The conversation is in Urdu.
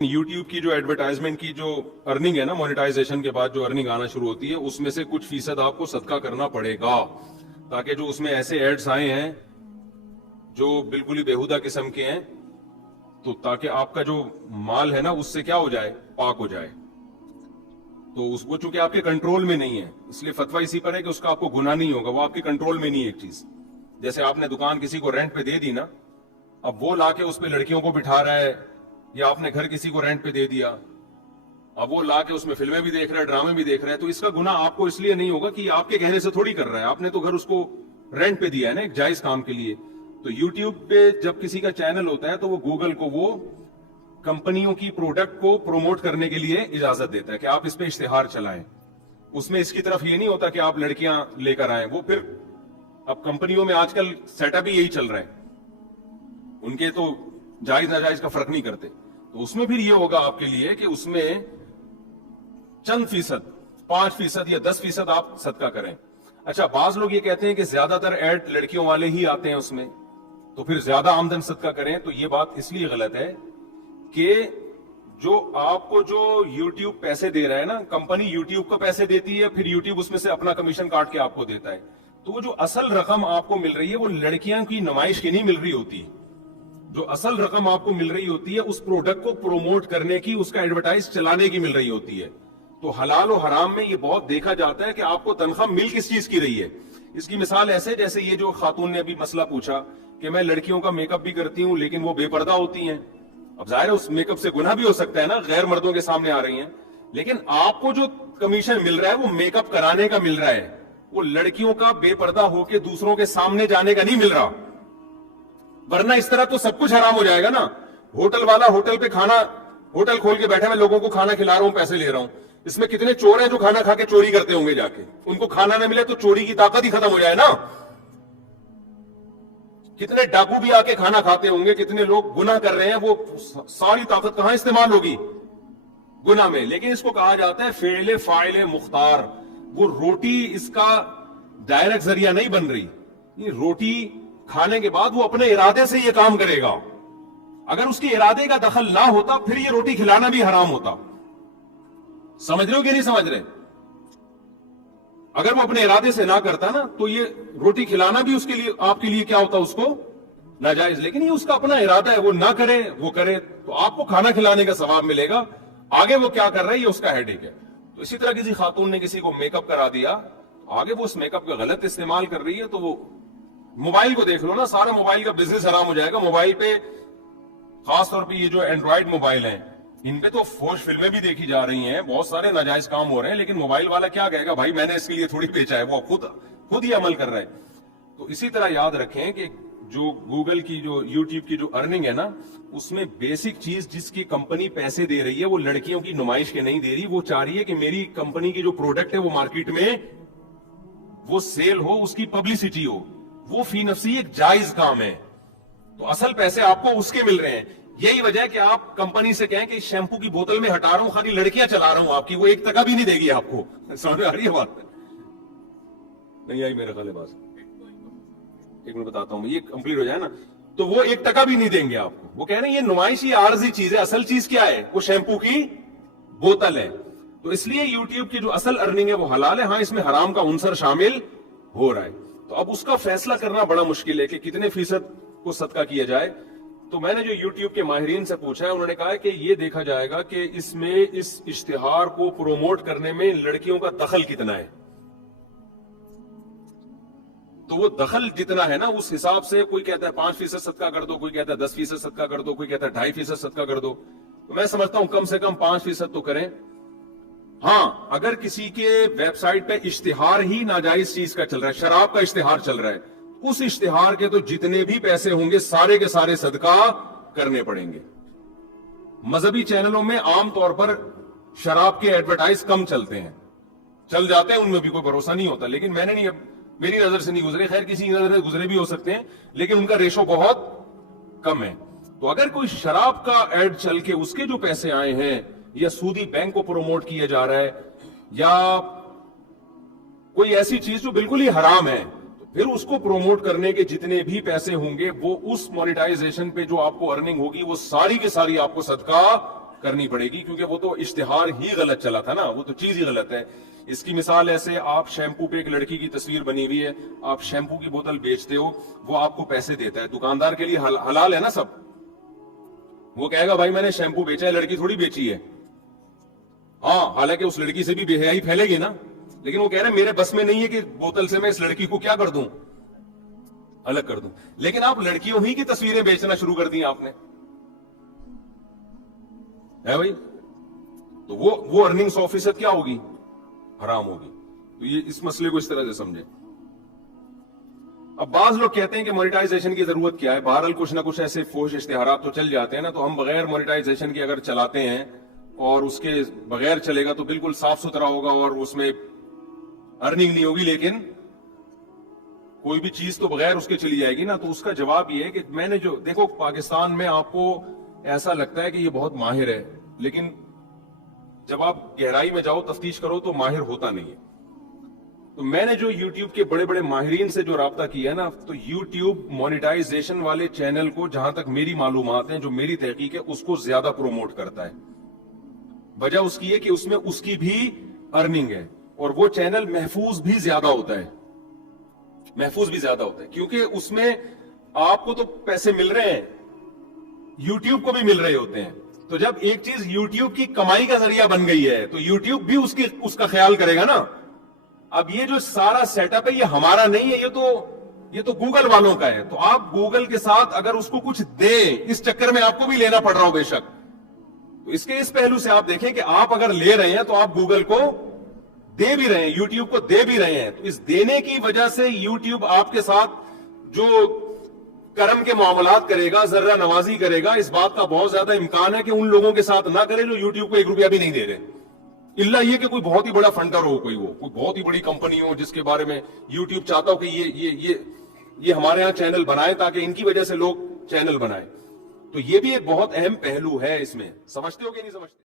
یوٹیوب کی جو ایڈورٹائزمنٹ کی جو ارننگ ہے نا، مونیٹائزیشن کے بعد جو ارننگ آنا شروع ہوتی ہے، اس میں سے کچھ فیصد آپ کو صدقہ کرنا پڑے گا، تاکہ جو اس میں ایسے ایڈز آئے ہیں جو بالکل ہی بیہودہ قسم کے ہیں، تو تاکہ آپ کا جو مال ہے نا اس سے کیا ہو جائے، پاک ہو جائے۔ تو وہ چونکہ آپ کے کنٹرول میں نہیں ہے، اس لیے فتویٰ اسی پر ہے کہ اس کا آپ کو گناہ نہیں ہوگا، وہ آپ کے کنٹرول میں نہیں ہے۔ ایک چیز جیسے آپ نے دکان کسی کو رینٹ پہ دے دی نا، اب وہ لا کے اس پہ لڑکیوں کو بٹھا رہا ہے، یا آپ نے گھر کسی کو رینٹ پہ دے دیا، اب وہ لا کے اس میں فلمیں بھی دیکھ رہا ہے، ڈرامے بھی دیکھ رہا ہے، تو اس کا گناہ آپ کو اس لیے نہیں ہوگا کہ آپ کے کہنے سے تھوڑی کر رہا ہے، آپ نے تو گھر اس کو رینٹ پہ دیا ہے نا ایک جائز کام کے لیے۔ تو یوٹیوب پہ جب کسی کا چینل ہوتا ہے تو وہ گوگل کو وہ کمپنیوں کی پروڈکٹ کو پروموٹ کرنے کے لیے اجازت دیتا ہے کہ آپ اس پہ اشتہار چلائیں۔ اس میں اس کی طرف یہ نہیں ہوتا کہ آپ لڑکیاں لے کر آئیں، وہ پھر اب کمپنیوں میں آج کل سیٹ اپ ہی یہی چل رہا ہے، ان کے تو جائز ناجائز کا فرق نہیں کرتے۔ تو اس میں پھر یہ ہوگا آپ کے لیے کہ اس میں چند فیصد، 5% یا 10% آپ صدقہ کریں۔ اچھا، بعض لوگ یہ کہتے ہیں کہ زیادہ تر ایڈ لڑکیوں والے ہی آتے ہیں اس میں، تو پھر زیادہ آمدن صدقہ کریں، تو یہ بات اس لیے غلط ہے کہ جو آپ کو جو یوٹیوب پیسے دے رہا ہے نا، کمپنی یوٹیوب کو پیسے دیتی ہے، پھر یوٹیوب اس میں سے اپنا کمیشن کاٹ کے آپ کو دیتا ہے، تو وہ جو اصل رقم آپ کو مل رہی ہے وہ لڑکیاں کی نمائش کی نہیں مل رہی ہوتی، جو اصل رقم آپ کو مل رہی ہوتی ہے اس پروڈکٹ کو پروموٹ کرنے کی، اس کا ایڈورٹائز چلانے کی مل رہی ہوتی ہے۔ تو حلال و حرام میں یہ بہت دیکھا جاتا ہے کہ آپ کو تنخواہ مل کس چیز کی رہی ہے۔ اس کی مثال ایسے جیسے یہ جو خاتون نے ابھی مسئلہ پوچھا کہ میں لڑکیوں کا میک اپ بھی کرتی ہوں لیکن وہ بے پردہ ہوتی ہیں، اب ظاہر ہے اس میک اپ سے گناہ بھی ہو سکتا ہے نا، غیر مردوں کے سامنے آ رہی ہیں، لیکن آپ کو جو کمیشن مل رہا ہے وہ میک اپ کرانے کا مل رہا ہے، وہ لڑکیوں کا بے پردہ ہو کے دوسروں کے سامنے جانے کا نہیں مل رہا، ورنہ اس طرح تو سب کچھ حرام ہو جائے گا نا۔ ہوٹل والا ہوٹل پہ کھانا، ہوٹل کھول کے بیٹھا میں لوگوں کو کھانا کھلا رہا ہوں، پیسے لے رہا ہوں، اس میں کتنے چور ہیں جو کھانا کھا کے چوری کرتے ہوں گے جا کے، ان کو کھانا نہ ملے تو چوری کی طاقت ہی ختم ہو جائے نا۔ کتنے ڈاکو بھی آ کے کھانا کھاتے ہوں گے، کتنے لوگ گناہ کر رہے ہیں، وہ ساری طاقت کہاں استعمال ہوگی؟ گناہ میں۔ لیکن اس کو کہا جاتا ہے فعل فاعل مختار، وہ روٹی اس کا ڈائریکٹ ذریعہ نہیں بن رہی، یہ روٹی کھانے کے بعد وہ اپنے ارادے سے یہ کام کرے گا، اگر اس کے ارادے کا دخل نہ ہوتا پھر یہ روٹی کھلانا بھی حرام ہوتا۔ سمجھ رہے ہو کہ نہیں سمجھ رہے؟ اگر وہ اپنے ارادے سے نہ کرتا نا تو یہ روٹی کھلانا بھی اس کے لیے، آپ کے لیے کیا ہوتا، اس کو ناجائز، لیکن یہ اس کا اپنا ارادہ ہے، وہ نہ کرے وہ کرے تو آپ کو کھانا کھلانے کا ثواب ملے گا، آگے وہ کیا کر رہا ہے یہ اس کا ہیڈیک ہے۔ تو اسی طرح کسی خاتون نے کسی کو میک اپ کرا دیا، آگے وہ اس میک اپ کا غلط استعمال کر رہی ہے، تو وہ موبائل کو دیکھ لو نا، سارا موبائل کا بزنس حرام ہو جائے گا۔ موبائل پہ خاص طور پہ یہ جو اینڈرائیڈ موبائل ہیں، ان پہ تو فوش فلمیں بھی دیکھی جا رہی ہیں، بہت سارے ناجائز کام ہو رہے ہیں، لیکن موبائل والا کیا کہے گا، بھائی میں نے اس کے لیے تھوڑی بیچا ہے، وہ خود ہی عمل کر رہا ہے۔ تو اسی طرح یاد رکھیں کہ جو گوگل کی، جو یوٹیوب کی جو ارننگ ہے نا، اس میں بیسک چیز جس کی کمپنی پیسے دے رہی ہے وہ لڑکیوں کی نمائش کے نہیں دے رہی، وہ چاہ رہی ہے کہ میری کمپنی کی جو پروڈکٹ ہے وہ مارکیٹ میں وہ سیل ہو، اس کی پبلسٹی ہو، وہ فی نفسی ایک جائز کام ہے، تو اصل پیسے آپ کو اس کے مل رہے ہیں۔ یہی وجہ ہے کہ آپ کمپنی سے کہیں کہ شیمپو کی بوتل میں ہٹا رہا ہوں، خالی لڑکیاں چلا رہا ہوں آپ کی، وہ 1 بھی نہیں دے گی آپ کو۔ سمجھ آ رہی ہے بات؟ نہیں آئی میرے خیال ہے بات، ایک منٹ بتاتا ہوں، یہ کمپلیٹ ہو جائے نا، تو وہ 1 بھی نہیں دیں گے آپ کو، وہ کہہ رہے ہیں یہ نمائشی عارضی چیز ہے، اصل چیز کیا ہے، وہ شیمپو کی بوتل ہے۔ تو اس لیے یوٹیوب کی جو اصل ارننگ ہے وہ حلال ہے، ہاں اس میں حرام کا عنصر شامل ہو رہا ہے، تو اب اس کا فیصلہ کرنا بڑا مشکل ہے کہ کتنے فیصد کو صدقہ کیا جائے۔ تو میں نے جو یوٹیوب کے ماہرین سے پوچھا ہے، انہوں نے کہا کہ یہ دیکھا جائے گا کہ اس میں اس اشتہار کو پروموٹ کرنے میں لڑکیوں کا دخل کتنا ہے، تو وہ دخل جتنا ہے نا اس حساب سے، کوئی کہتا ہے 5% صدقہ کر دو، کوئی کہتا ہے 10% صدقہ کر دو، کوئی کہتا ہے 2.5% صدقہ کر دو، تو میں سمجھتا ہوں کم سے کم 5% تو کریں۔ ہاں اگر کسی کے ویب سائٹ پہ اشتہار ہی ناجائز چیز کا چل رہا ہے، شراب کا اشتہار چل رہا ہے، اس اشتہار کے تو جتنے بھی پیسے ہوں گے سارے کے سارے صدقہ کرنے پڑیں گے۔ مذہبی چینلوں میں عام طور پر شراب کے ایڈورٹائز کم چلتے ہیں، چل جاتے ہیں، ان میں بھی کوئی بھروسہ نہیں ہوتا، لیکن میں نے نہیں، میری نظر سے نہیں گزرے، خیر کسی کی نظر سے گزرے بھی ہو سکتے ہیں، لیکن ان کا ریشو بہت کم ہے۔ تو اگر کوئی شراب کا ایڈ چل کے اس کے جو پیسے آئے ہیں، یا سودی بینک کو پروموٹ کیا جا رہا ہے، یا کوئی ایسی چیز جو بالکل ہی حرام ہے، پھر اس کو پروموٹ کرنے کے جتنے بھی پیسے ہوں گے وہ اس مونیٹائزیشن پہ جو آپ کو ارننگ ہوگی وہ ساری کی ساری آپ کو صدقہ کرنی پڑے گی, کیونکہ وہ تو اشتہار ہی غلط چلا تھا نا, وہ تو چیز ہی غلط ہے. اس کی مثال ایسے, آپ شیمپو پہ ایک لڑکی کی تصویر بنی ہوئی ہے, آپ شیمپو کی بوتل بیچتے ہو, وہ آپ کو پیسے دیتا ہے, دکاندار کے لیے حلال ہے نا سب, وہ کہے گا بھائی میں نے شیمپو بیچا ہے, لڑکی تھوڑی بیچی ہے. ہاں حالانکہ اس لڑکی سے بھی بے حیائی پھیلے گی نا, لیکن وہ کہہ رہے ہیں میرے بس میں نہیں ہے کہ بوتل سے میں اس لڑکی کو کیا کر دوں, الگ کر دوں. لیکن آپ لڑکیوں ہی کی تصویریں بیچنا شروع کر دی آپ نے, ہے بھائی, تو وہ ارننگ 100% کیا ہوگی, حرام ہوگی. تو یہ اس مسئلے کو اس طرح سے سمجھیں. اب بعض لوگ کہتے ہیں کہ مونیٹائزیشن کی ضرورت کیا ہے, بہرحال کچھ نہ کچھ ایسے فوش اشتہارات تو چل جاتے ہیں نا, تو ہم بغیر مونیٹائزیشن کے اگر چلاتے ہیں اور اس کے بغیر چلے گا تو بالکل صاف ستھرا ہوگا اور اس میں ارننگ نہیں ہوگی, لیکن کوئی بھی چیز تو بغیر اس کے چلی جائے گی نا. تو اس کا جواب یہ ہے کہ میں نے جو دیکھو, پاکستان میں آپ کو ایسا لگتا ہے کہ یہ بہت ماہر ہے, لیکن جب آپ گہرائی میں جاؤ تفتیش کرو تو ماہر ہوتا نہیں ہے. تو میں نے جو یوٹیوب کے بڑے بڑے ماہرین سے جو رابطہ کیا ہے نا, تو یوٹیوب مونیٹائزیشن والے چینل کو, جہاں تک میری معلومات ہیں, جو میری تحقیق ہے, اس کو زیادہ پروموٹ کرتا ہے. وجہ اس کی ہے کہ اس میں اس کی بھی ارننگ ہے, اور وہ چینل محفوظ بھی زیادہ ہوتا ہے, محفوظ بھی زیادہ ہوتا ہے, کیونکہ اس میں آپ کو تو پیسے مل رہے ہیں, یوٹیوب کو بھی مل رہے ہوتے ہیں. تو جب ایک چیز یوٹیوب کی کمائی کا ذریعہ بن گئی ہے تو یوٹیوب بھی اس کا خیال کرے گا نا. اب یہ جو سارا سیٹ اپ ہے یہ ہمارا نہیں ہے, یہ تو گوگل والوں کا ہے. تو آپ گوگل کے ساتھ اگر اس کو کچھ دیں, اس چکر میں آپ کو بھی لینا پڑ رہا ہو بے شک, تو اس کے اس پہلو سے آپ دیکھیں کہ آپ اگر لے رہے ہیں تو آپ گوگل کو دے بھی رہے ہیں, یوٹیوب کو دے بھی رہے ہیں. تو اس دینے کی وجہ سے یوٹیوب آپ کے ساتھ جو کرم کے معاملات کرے گا, ذرہ نوازی کرے گا, اس بات کا بہت زیادہ امکان ہے کہ ان لوگوں کے ساتھ نہ کرے جو یوٹیوب کو 1 روپیہ بھی نہیں دے رہے. اللہ یہ کہ کوئی بہت ہی بڑا فنڈر ہو, کوئی بہت ہی بڑی کمپنی ہو جس کے بارے میں یوٹیوب چاہتا ہو کہ یہ ہمارے ہاں چینل بنائے تاکہ ان کی وجہ سے لوگ چینل بنائے. تو یہ بھی ایک بہت اہم پہلو ہے اس میں, سمجھتے ہو کہ نہیں سمجھتے؟